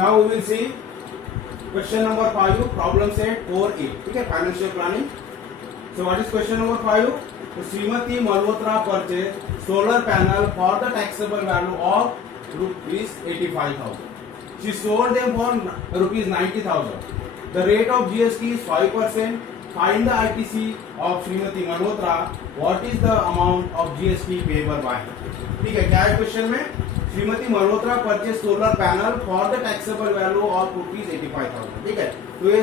Now we will see question number 5 problem set 4A. ठीक है, financial planning. So what is question number 5? तो Shrimati Malhotra purchase solar panel for the taxable value of ₹85,000. She sold them for ₹90,000. The rate of GST is 5%. Find the ITC of Srimati Malhotra. What is the amount of GST payable by? ठीक है, क्या है question में? Shrimati Malhotra purchase solar panel for the taxable value of ₹85,000. ठीक है, तो ये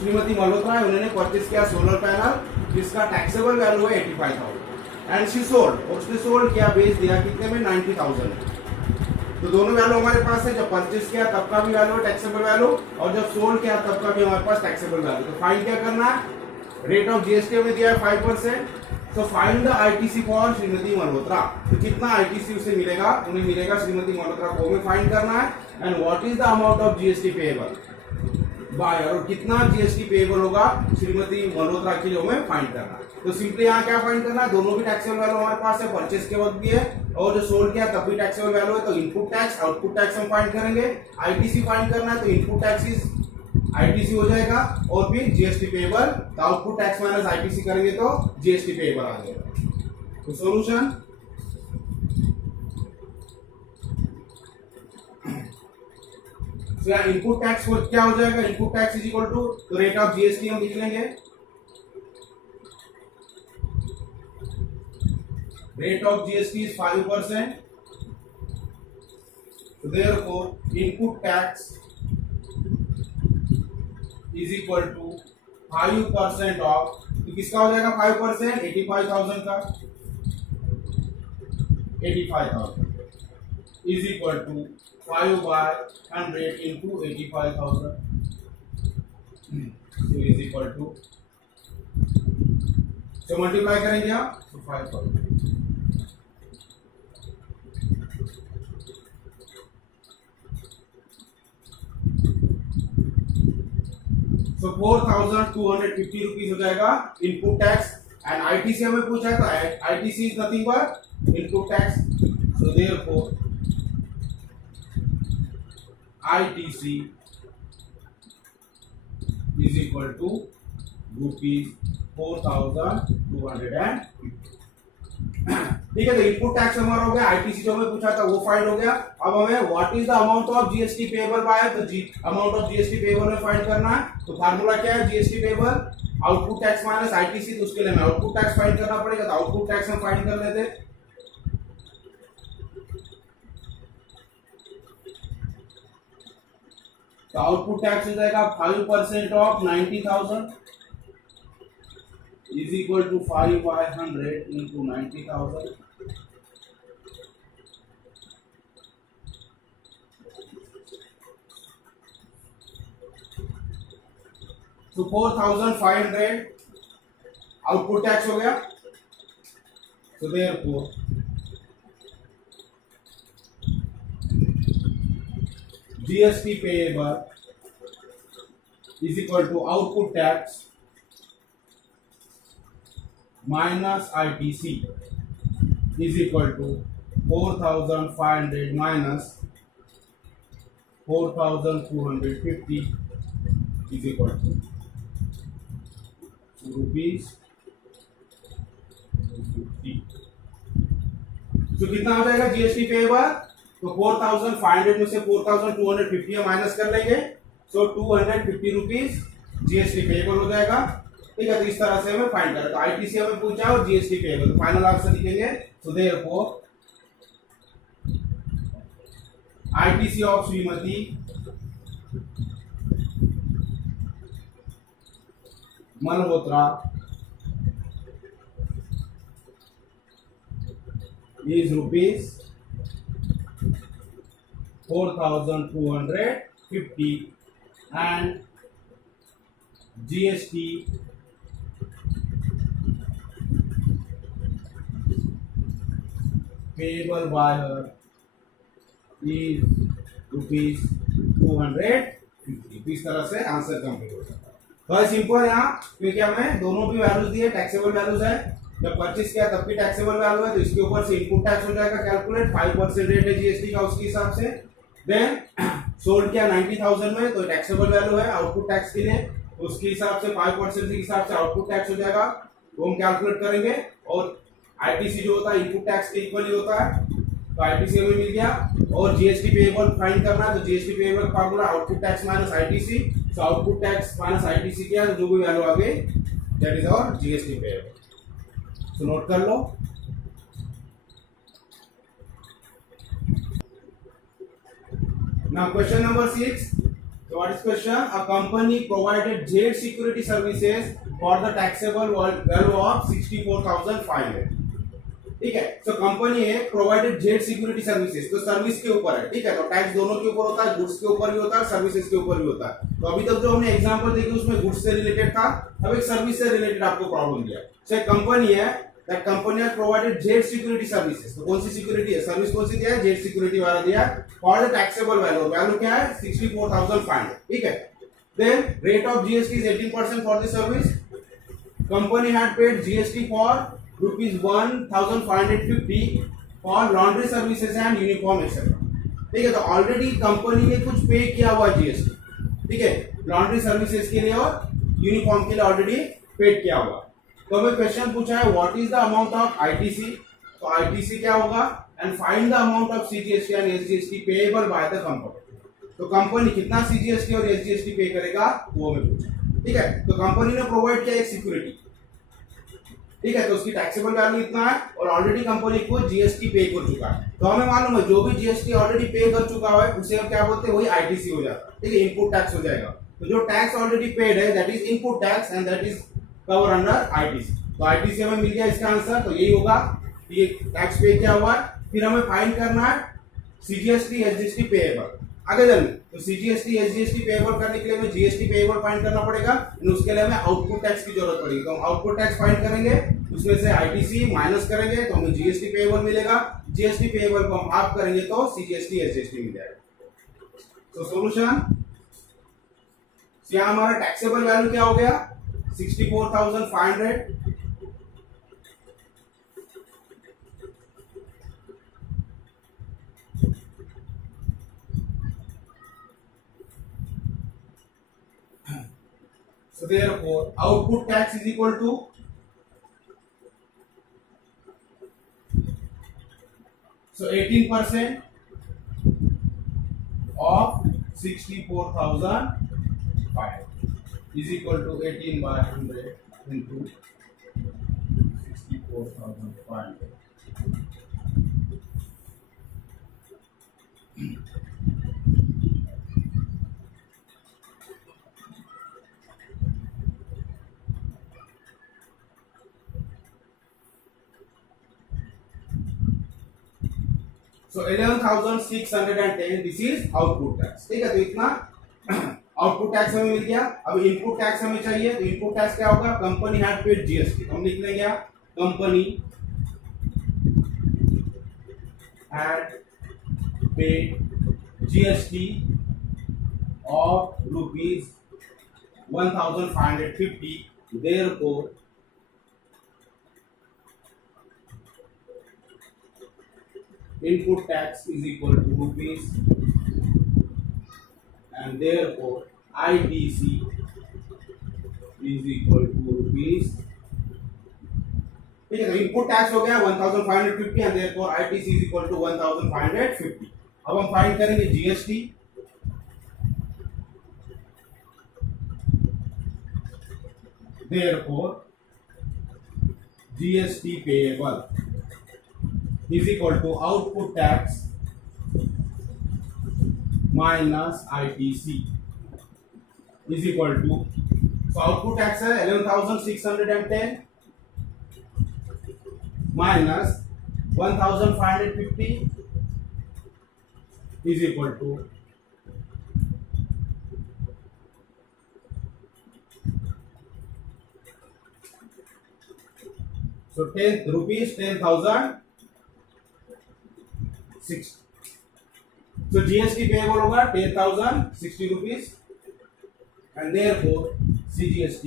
श्रीमती मल्होत्रा है, उन्होंने परचेज किया सोलर पैनल जिसका टैक्सेबल वैल्यू है 85,000 एंड शी सोल्ड, और उसने सोल्ड किया, बेच दिया कितने में? 90,000. तो दोनों वैल्यू हमारे पास है. जब परचेज किया तब का भी वैल्यू टैक्सेबल वैल्यू, और जब सोल्ड किया तब का भी हमारे पास टैक्सेबल वैल्यू. तो फाइंड क्या करना है? रेट ऑफ जीएसटी में दिया है 5%. तो find the ITC for Shrimati Malhotra. तो कितना आईटीसी उसे मिलेगा? उन्हें मिलेगा श्रीमती मल्होत्रा को हमें फाइंड करना है. And what is the amount of GST payable by, और कितना जीएसटी पेएबल होगा श्रीमती मल्होत्रा के लिए हमें फाइंड करना है. तो सिंपली यहाँ क्या फाइंड करना है? दोनों भी टैक्सेबल वैल्यू हमारे पास है, परचेज के वक्त भी है और जो सोल्ड किया तब भी टैक्सेबल वैल्यू है. तो इनपुट टैक्स आउटपुट टैक्स हम फाइंड करेंगे. आईटीसी फाइंड करना है, तो इनपुट टैक्स इज आईटीसी हो जाएगा और फिर जीएसटी पेएबल. तो आउटपुट टैक्स माइनस आईटीसी करेंगे तो जीएसटी पेएबल आ जाएगा. तो सॉल्यूशन, इनपुट टैक्स क्या हो जाएगा? Input tax is equal to, तो रेट ऑफ जीएसटी हम लिख लेंगे. Rate of GST is 5%. So therefore input tax is equal to 5% of, तो किसका हो जाएगा 5%? 85,000 का. 85,000 is equal to 5/100 into 85,000. So is equal to, so multiply करेंगे आप, तो 5,000. तो 4,250 रुपीज हो जाएगा इनपुट टैक्स. एंड आईटीसी हमें पूछा है, तो ITC is nothing but input tax. So therefore ITC is equal to ₹4,250. ठीक है, तो इनपुट टैक्स हमारा हो गया. आईटीसी जो हमें पूछा था वो फाइंड हो गया. अब हमें what is the amount of GST payable by, तो अमाउंट ऑफ जीएसटी पेएबल में फाइंड करना है. तो फार्मूला क्या है? GST payable output tax minus ITC. तो उसके लिए हमें आउटपुट टैक्स फाइंड करना पड़ेगा. तो आउटपुट टैक्स हम फाइंड कर लेते. तो आउटपुट टैक्स हो जाएगा 5% of 90,000 is equal to 5/100 into 90,000. तो 4,500 आउटपुट टैक्स हो गया. तो therefore GST payable is equal to output tax minus ITC is equal to 4,500 minus 4,250 is equal to ₹50. तो कितना हो जाएगा जीएसटी पेएबल? तो 4,500 में से 4,250 माइनस कर लेंगे. सो 250 रुपीज जीएसटी पेएबल हो जाएगा. ठीक है, तो इस तरह से हमें फाइंड करना है. तो आईटीसी हमें पूछा और जीएसटी पेएबल. तो फाइनल आंसर लिखेंगे. सो therefore ITC of Shrimati Malhotra is ₹4,250 and GST payable by her is ₹250. इस तरह से आंसर कंप्लीट हो जाता है. बहुत सिंपल है यहाँ, क्योंकि हमें दोनों भी वैल्यूज दिए, टैक्सेबल वैल्यूज है. जब परचेस किया तब भी टैक्सेबल वैल्यू है, तो इसके ऊपर से इनपुट टैक्स हो जाएगा कैलकुलेट. 5% रेट है जीएसटी का, उसके हिसाब से देन सोल्ड किया 90,000 में, तो टैक्सेबल वैल्यू है आउटपुट टैक्स के लिए, तो उसके हिसाब से 5% के हिसाब से आउटपुट टैक्स हो जाएगा, वो हम कैलकुलेट करेंगे। और आईटीसी जो होता है इनपुट टैक्स के इक्वल ही होता है, तो आईटीसी हमें मिल गया। और जीएसटी पेएबल फाइंड करना है, तो GST payable formula output tax minus ITC, so output tax minus ITC किया तो जो भी वैल्यू आ गई that is our GST payable. So note कर लो। Now question number 6. So what is question? A company provided Z security services for the taxable value of 64,500. ठीक है, तो कंपनी है प्रोवाइडेड जेड सिक्योरिटी सर्विसेज, तो service के ऊपर है, ठीक है, तो टैक्स दोनों के ऊपर होता है, गुड्स के ऊपर भी होता है, सर्विसेज के ऊपर भी होता है। तो अभी तक जो हमने एग्जांपल देखी उसमें गुड्स से रिलेटेड था, अब एक सर्विस से रिलेटेड आपको प्रॉब्लम दिया। सो एक कंपनी है, that company has provided Z security services, तो कौन सी सिक्योरिटी है, सर्विस कौन सी दिया है, जेड सिक्योरिटी वाला दिया है, for the taxable value, value क्या है 64,500, ठीक है। Then rate of GST is 18% for this service, company had paid GST for rupees 1,550 for laundry services and uniform etc. ठीक है, तो ऑलरेडी कंपनी ने कुछ पे किया हुआ जीएसटी, ठीक है, लॉन्ड्री सर्विसेज के लिए और यूनिफॉर्म के लिए ऑलरेडी पेड किया हुआ। तो हमें क्वेश्चन पूछा है what is the amount of ITC, तो आईटीसी क्या होगा, and find the amount of CGST and SGST payable by the company. तो कंपनी कितना सीजीएसटी और एसजीएसटी पे करेगा वो हमें पूछा, ठीक है। तो कंपनी ने प्रोवाइड किया एक सिक्योरिटी, ठीक है, तो उसकी टैक्सेबल वैल्यू इतना है और ऑलरेडी कंपनी को जीएसटी पे कर चुका है, तो हमें मालूम है जो भी जीएसटी ऑलरेडी पे कर चुका है उसे हम क्या बोलते हैं, वही आईटीसी हो जाता है, ठीक है, इनपुट टैक्स हो जाएगा। तो जो टैक्स ऑलरेडी पेड है that is input tax and that is cover under ITC, तो आईटीसी हमें मिल गया इसका आंसर, तो यही होगा, ये टैक्स पे क्या हुआ है। फिर हमें फाइंड करना है सीजीएसटी एसजीएसटी पेएबल, आगे चलने, तो सीजीएसटी एसजीएसटी पेएबल करने के लिए हमें जीएसटी पेएबल फाइंड करना पड़ेगा, उसके लिए हमें आउटपुट टैक्स की जरूरत पड़ेगी, तो हम आउटपुट टैक्स फाइंड करेंगे, उसमें से आईटीसी माइनस करेंगे तो हमें जीएसटी पेएबल मिलेगा, जीएसटी पेएबल को हम हाफ करेंगे तो सीजीएसटी एसजीएसटी मिल जाएगा। तो सॉल्यूशन, यहाँ हमारा टैक्सेबल वैल्यू क्या हो गया 64,500, so therefore output tax is equal to so 18% of 64,500 is equal to 18 by 100 into 64,500. So 11,610 this is output tax, ठीक है, तो इतना आउटपुट टैक्स हमें मिल गया। अब इनपुट टैक्स हमें चाहिए, तो इनपुट टैक्स क्या होगा, कंपनी हैड पेड जीएसटी, हम लिख लेंगे company had paid GST of ₹1,550, therefore input tax is equal to rupees and therefore ITC is equal to rupees, ठीक है, इनपुट टैक्स हो गया 1,550 and therefore ITC is equal to 1,550। अब हम find करेंगे GST, therefore GST payable is equal to output tax minus ITC is equal to, so output tax है 11,610 minus 1,550 is equal to so 10 rupees 10,060, so GST payable होगा 10,060 rupees and therefore CGST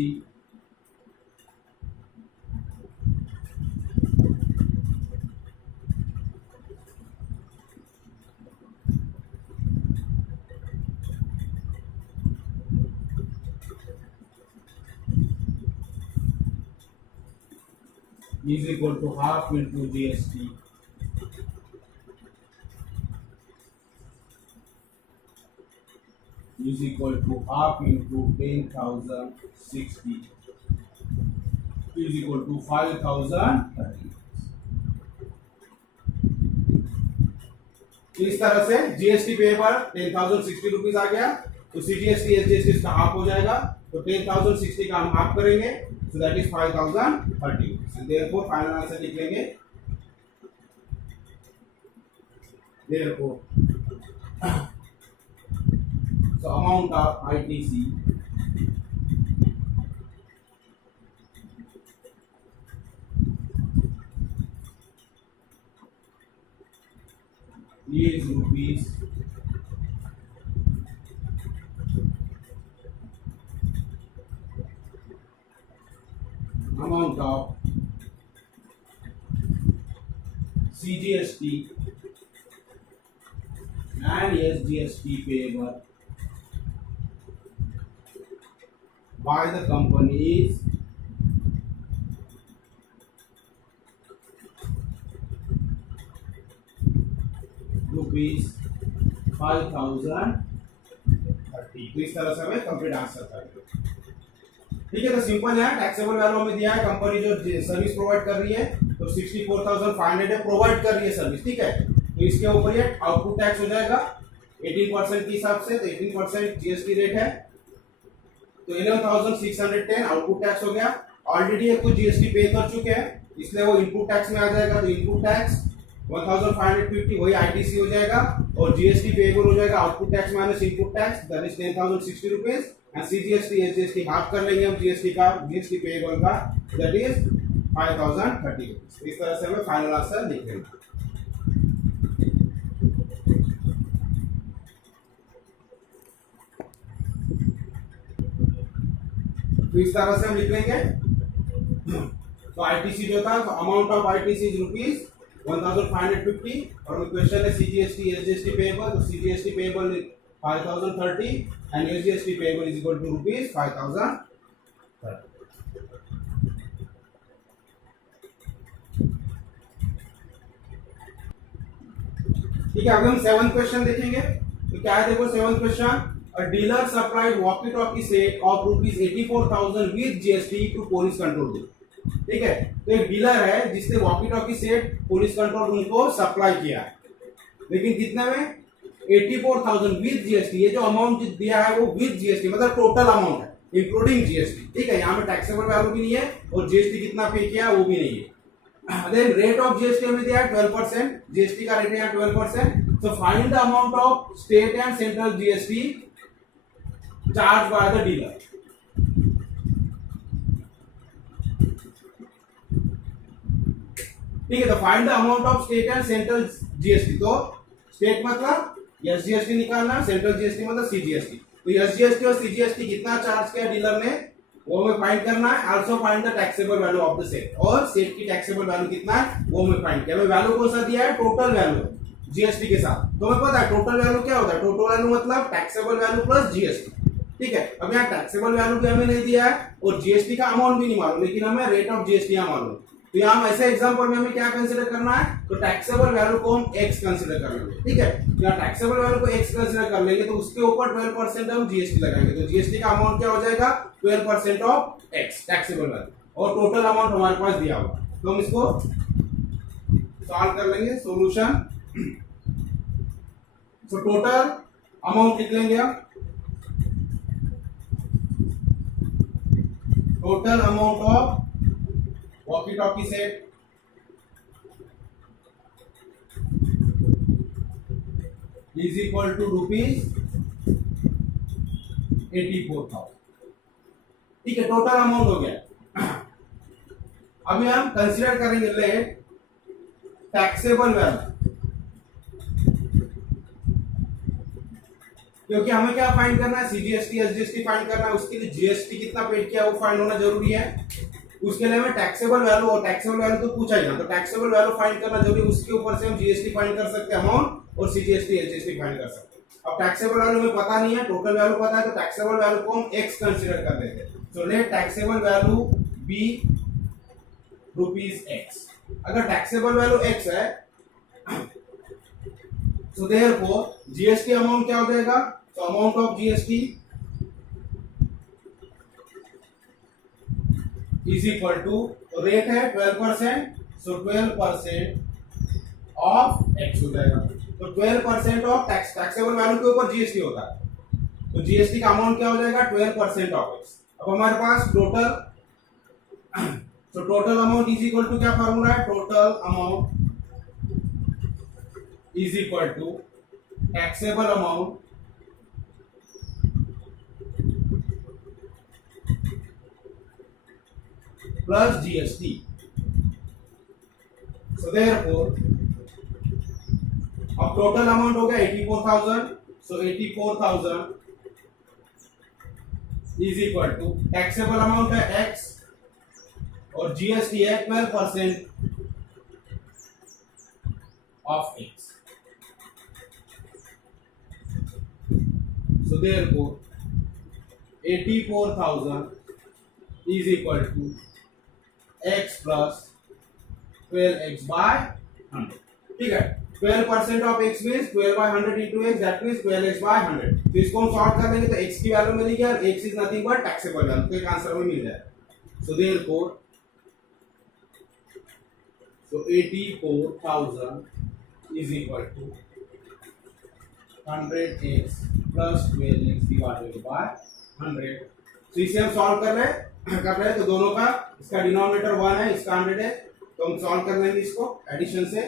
is equal to half into GST is equal to half into 10,060 is equal to 5,030। इस तरह से GST paper 10,060 rupees आ गया, तो CGST SGST इसका half हो जाएगा, तो 10,060 का हम हाफ करेंगे, so that is 5,030। So therefore final answer लिख लेंगे, therefore so amount of ITC is rupees amount of CGST and SGST payable by the company is rupees 5,030। तो इस तरह से हमें कंप्लीट आंसर करेंगे। ठीक है, तो सिंपल है, टैक्सेबल वैल्यू हमें दिया है, कंपनी जो सर्विस प्रोवाइड कर रही है तो 64,500 है, प्रोवाइड कर रही है सर्विस। ठीक है, तो इसके ऊपर ये आउटपुट टैक्स हो जाएगा 18% के हिसाब से, तो 18% जीएसटी रेट है, तो 11,610 आउटपुट टैक्स हो गया। ऑलरेडी कुछ जीएसटी पे कर चुके हैं, इसलिए वो इनपुट टैक्स में आ जाएगा, तो इनपुट टैक्स 1,550 वही आईटीसी हो जाएगा, और जीएसटी पेएबल हो जाएगा output tax minus input tax, that is 10,060 rupees, and CGST SGST half कर लेंगे हम जीएसटी का, जीएसटी पेएबल का, दैट इज 5,030 रुपीज। इस तरह से हमें फाइनल आंसर लिख लेना। तो इस तरह से हम लिख लेंगे, तो आईटीसी जो था, तो amount of ITC is rupees 1,550, और क्वेश्चन है सीजीएसटी एसजीएसटी पेएबल, तो CGST payable 5,030 and SGST payable is equal to rupees 5,030। ठीक है, अभी हम 7th क्वेश्चन देखेंगे। तो क्या है, देखो 7th question, a dealer supplied walkie talkie set of rupees 84,000 with GST to police control group। ठीक है, तो एक डीलर है जिसने walkie talkie set police control room को सप्लाई किया है, लेकिन कितने में, 84,000 विद जीएसटी। ये जो अमाउंट दिया है वो विद जीएसटी, मतलब टोटल अमाउंट है इंक्लूडिंग जीएसटी। ठीक है, यहाँ पे टैक्सेबल वैल्यू भी नहीं है और जीएसटी कितना पे किया वो भी नहीं है। देन रेट ऑफ जीएसटी हमें दिया है 12%, जीएसटी का रेट है 12%। सो find the amount of state and central GST charge by the dealer. ठीक है, तो find the amount of state and central GST. तो स्टेट मतलब एसजीएसटी निकालना, सेंट्रल जीएसटी मतलब सीजीएसटी। तो एसजीएसटी और सीजीएसटी कितना चार्ज किया डीलर ने वो हमें फाइंड करना है। Also find the taxable value of the set, और सेट की टैक्सेबल वैल्यू कितना है वो हमें फाइंड किया। हमें वैल्यू कौन सा दिया है, टोटल वैल्यू जीएसटी के साथ। तो हमें पता है टोटल वैल्यू क्या होता है, टोटल वैल्यू मतलब टैक्सेबल वैल्यू प्लस जीएसटी। ठीक है, अब यहाँ टैक्सेबल वैल्यू भी हमें नहीं दिया है और जीएसटी का अमाउंट भी नहीं मालूम, लेकिन हमें रेट ऑफ जीएसटी यहाँ मालूम। तो यहाँ हम ऐसे एग्जांपल में हमें क्या कंसीडर करना है, तो टैक्सेबल वैल्यू को हम x कंसीडर कर लेंगे। ठीक है, यहाँ टैक्सेबल वैल्यू को x कंसीडर कर लेंगे, तो उसके ऊपर 12% हम जीएसटी लगाएंगे, तो जीएसटी का अमाउंट क्या हो जाएगा, 12% ऑफ x टैक्सेबल वैल्यू, और टोटल अमाउंट हमारे पास दिया हुआ। तो हम इसको सॉल्व कर लेंगे, सोल्यूशन। तो टोटल अमाउंट लिख लेंगे हम, total amount of walkie talkie set is equal to rupees 84,000। ठीक है, टोटल अमाउंट हो गया। अभी हम कंसीडर करेंगे लेट टैक्सेबल वैल्यू, क्योंकि हमें क्या फाइंड करना है, सीजीएसटी एसजीएसटी फाइंड करना है, उसके लिए जीएसटी कितना पेड किया वो फाइंड होना जरूरी है। उसके लिए हमें टैक्सेबल वैल्यू, और टैक्सेबल वैल्यू तो पूछा ही ना, तो टैक्सेबल वैल्यू फाइंड करना जरूरी, उसके ऊपर से हम जीएसटी फाइंड कर सकते हैं अमाउंट, और सीजीएसटी एसजीएसटी फाइंड कर सकते हैं। अब टैक्सेबल वैल्यू हमें पता नहीं है, टोटल वैल्यू पता है, तो टैक्सेबल वैल्यू को हम x कंसीडर कर लेते हैं। So let taxable value be rupees x. अगर टैक्सेबल वैल्यू एक्स है सो देयरफॉर जीएसटी अमाउंट क्या हो जाएगा? तो amount of GST is equal to, rate है 12%, सो 12% ऑफ एक्स हो जाएगा। तो 12% ऑफ टैक्सेबल वैल्यू के ऊपर जीएसटी होता है, तो जीएसटी का अमाउंट क्या हो जाएगा? 12% ऑफ एक्स। अब हमारे पास टोटल, तो total amount is equal to क्या फॉर्मूला है? Total amount is equal to taxable amount plus GST. So therefore अब टोटल अमाउंट हो गया 84,000, so 84,000 is equal to taxable amount है एक्स और जीएसटी है 12% of x. So therefore 84,000 is equal to x plus 12x by 100। ठीक है, 12% of x means 12 by 100 into x, that means 12x by 100। तो इसको हम सॉल्व कर लेंगे तो x की वैल्यू मिलेगी और x is nothing but taxable value, तो एक आंसर में मिल जाएगा। So therefore 84,000 is equal to 100x plus 12x divided by 100। तो इसे हम सॉल्व कर रहे हैं तो दोनों का, इसका डिनोमिनेटर 1 है, इसका 100 है, तो हम सॉल्व कर लेंगे इसको एडिशन से।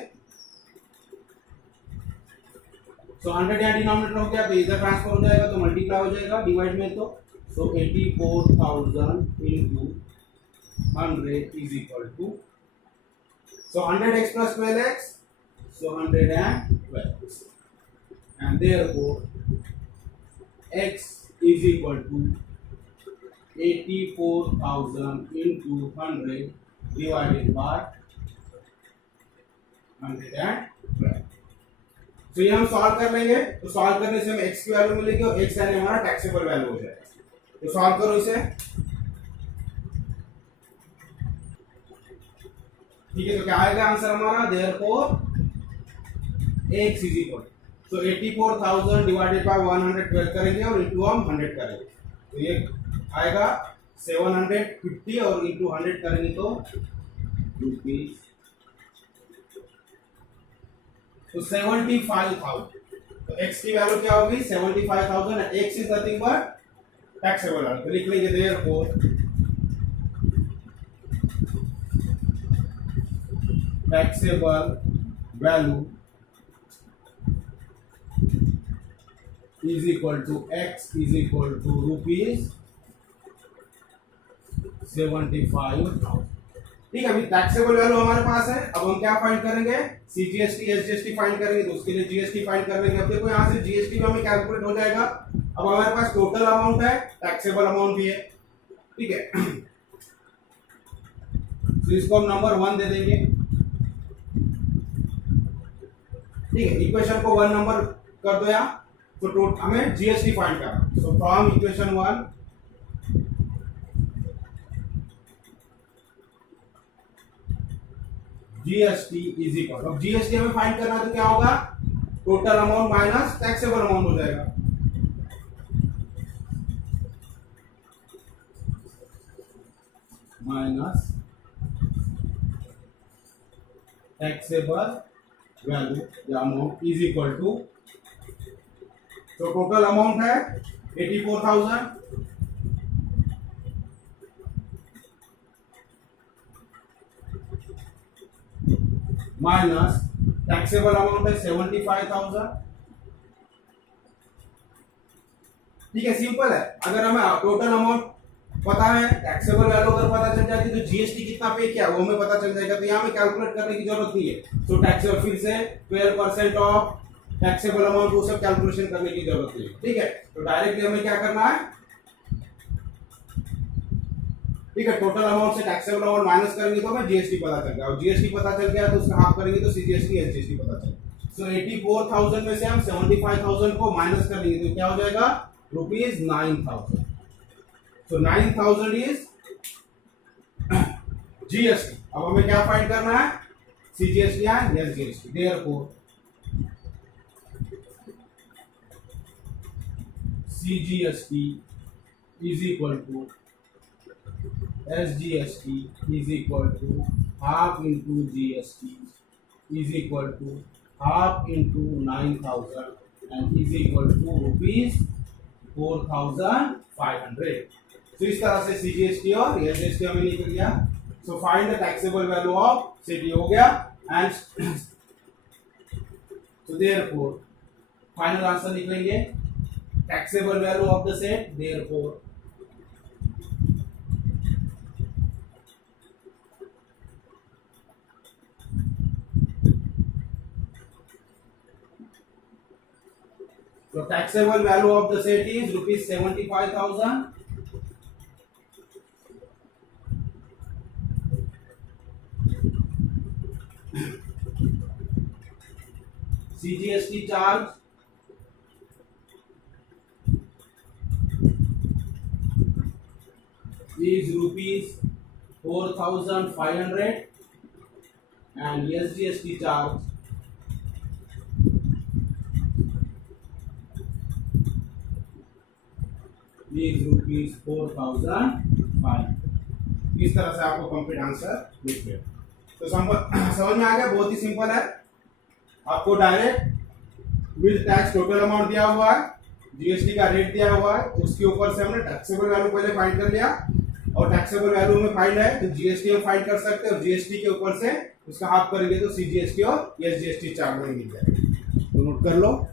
सो 100 यहाँ डिनोमिनेटर हो गया तो इधर ट्रांसफर हो जाएगा तो मल्टीप्लाई हो जाएगा डिवाइड में, तो so 84,000 into 100 is equal to, so 100x plus 12x, so 112x, and therefore x is equal to 84,000 into 100 divided by 112। तो ये हम सॉल्व कर लेंगे, तो सॉल्व करने से हमें x की वैल्यू मिलेगी और x यानी हमारा टैक्सेबल वैल्यू हो जाएगा। तो सॉल्व करो इसे, ठीक है। तो क्या आएगा आंसर हमारा? देयरफॉर x इज इक्वल, तो 84,000 डिवाइडेड बाय 112 करेंगे और इंटू हम 100 करेंगे, तो ये आएगा 750 और इंटू 100 करेंगे तो रुपीज, तो 75,000। तो x की वैल्यू क्या होगी? 75,000। x is nothing but taxable value, तो लिख लेंगे therefore taxable value is equal to x is equal to rupees 75,000। ठीक है, अभी टैक्सेबल वैल्यू हमारे पास है। अब हम क्या फाइंड करेंगे? सीजीएसटी एसजीएसटी फाइंड करेंगे, तो उसके लिए जीएसटी फाइंड कर लेंगे। अब देखो यहाँ से जीएसटी में हमें कैलकुलेट हो जाएगा। अब हमारे पास टोटल अमाउंट है, टैक्सेबल अमाउंट भी है, ठीक है। तो इसको हम नंबर 1 दे देंगे, ठीक है। इक्वेशन को 1 नंबर कर दो यहाँ, तो हमें जीएसटी फाइंड करना। So from equation 1 GST is equal, अब जीएसटी हमें फाइंड करना है तो क्या होगा? Total amount minus taxable amount हो जाएगा। माइनस टैक्सेबल वैल्यू या अमाउंट इज इक्वल टू, तो टोटल अमाउंट है 84,000 माइनस टैक्सेबल अमाउंट है 75,000। ठीक है, सिंपल है। अगर हमें टोटल अमाउंट पता है, टैक्सेबल वैल्यू अगर पता चल जाती है तो जीएसटी कितना पे किया वो हमें पता चल जाएगा, तो यहाँ में कैलकुलेट करने की जरूरत नहीं है। तो टैक्सेबल फिर से 12% ऑफ टैक्सेबल अमाउंट वो सब कैलकुलेशन करने की जरूरत नहीं है, ठीक है। तो डायरेक्टली हमें क्या करना है, ठीक है, टोटल अमाउंट से टैक्सेबल अमाउंट माइनस करेंगे तो हमें जीएसटी पता चल गया, और जीएसटी पता चल गया तो उसका हाफ करेंगे तो सीजीएसटी एसजीएसटी पता चल गया। सो 84,000 में से हम 75,000 को माइनस कर लेंगे तो क्या हो जाएगा? ₹9,000। So 9,000 is GST. अब हमें क्या फाइंड करना है, CGST and SGST. Therefore CGST is equal to SGST is equal to half into GST is equal to half into 9,000 and is equal to rupees 4,500। तो इस तरह से CGST और SGST हमें निकल गया। So find the taxable value of city हो गया and so therefore final answer निकलेंगे taxable value of the set. Therefore so taxable value of the set is rupees 75,000 CGST charge is rupees 4,500 and SGST charge is rupees 4,500। इस तरह से आपको complete answer लिख लिया। तो समझ में आ गया, बहुत ही सिंपल है। आपको direct with tax total amount दिया हुआ है, जीएसटी का रेट दिया हुआ है, उसके ऊपर से हमने टैक्सेबल वैल्यू पहले फाइंड कर लिया और टैक्सेबल वैल्यू में फाइंड है तो जीएसटी हम फाइंड कर सकते हैं और जीएसटी के ऊपर से उसका हाफ करेंगे तो सीजीएसटी और एसजीएसटी चार्ज में मिल जाएगा। तो नोट कर लो।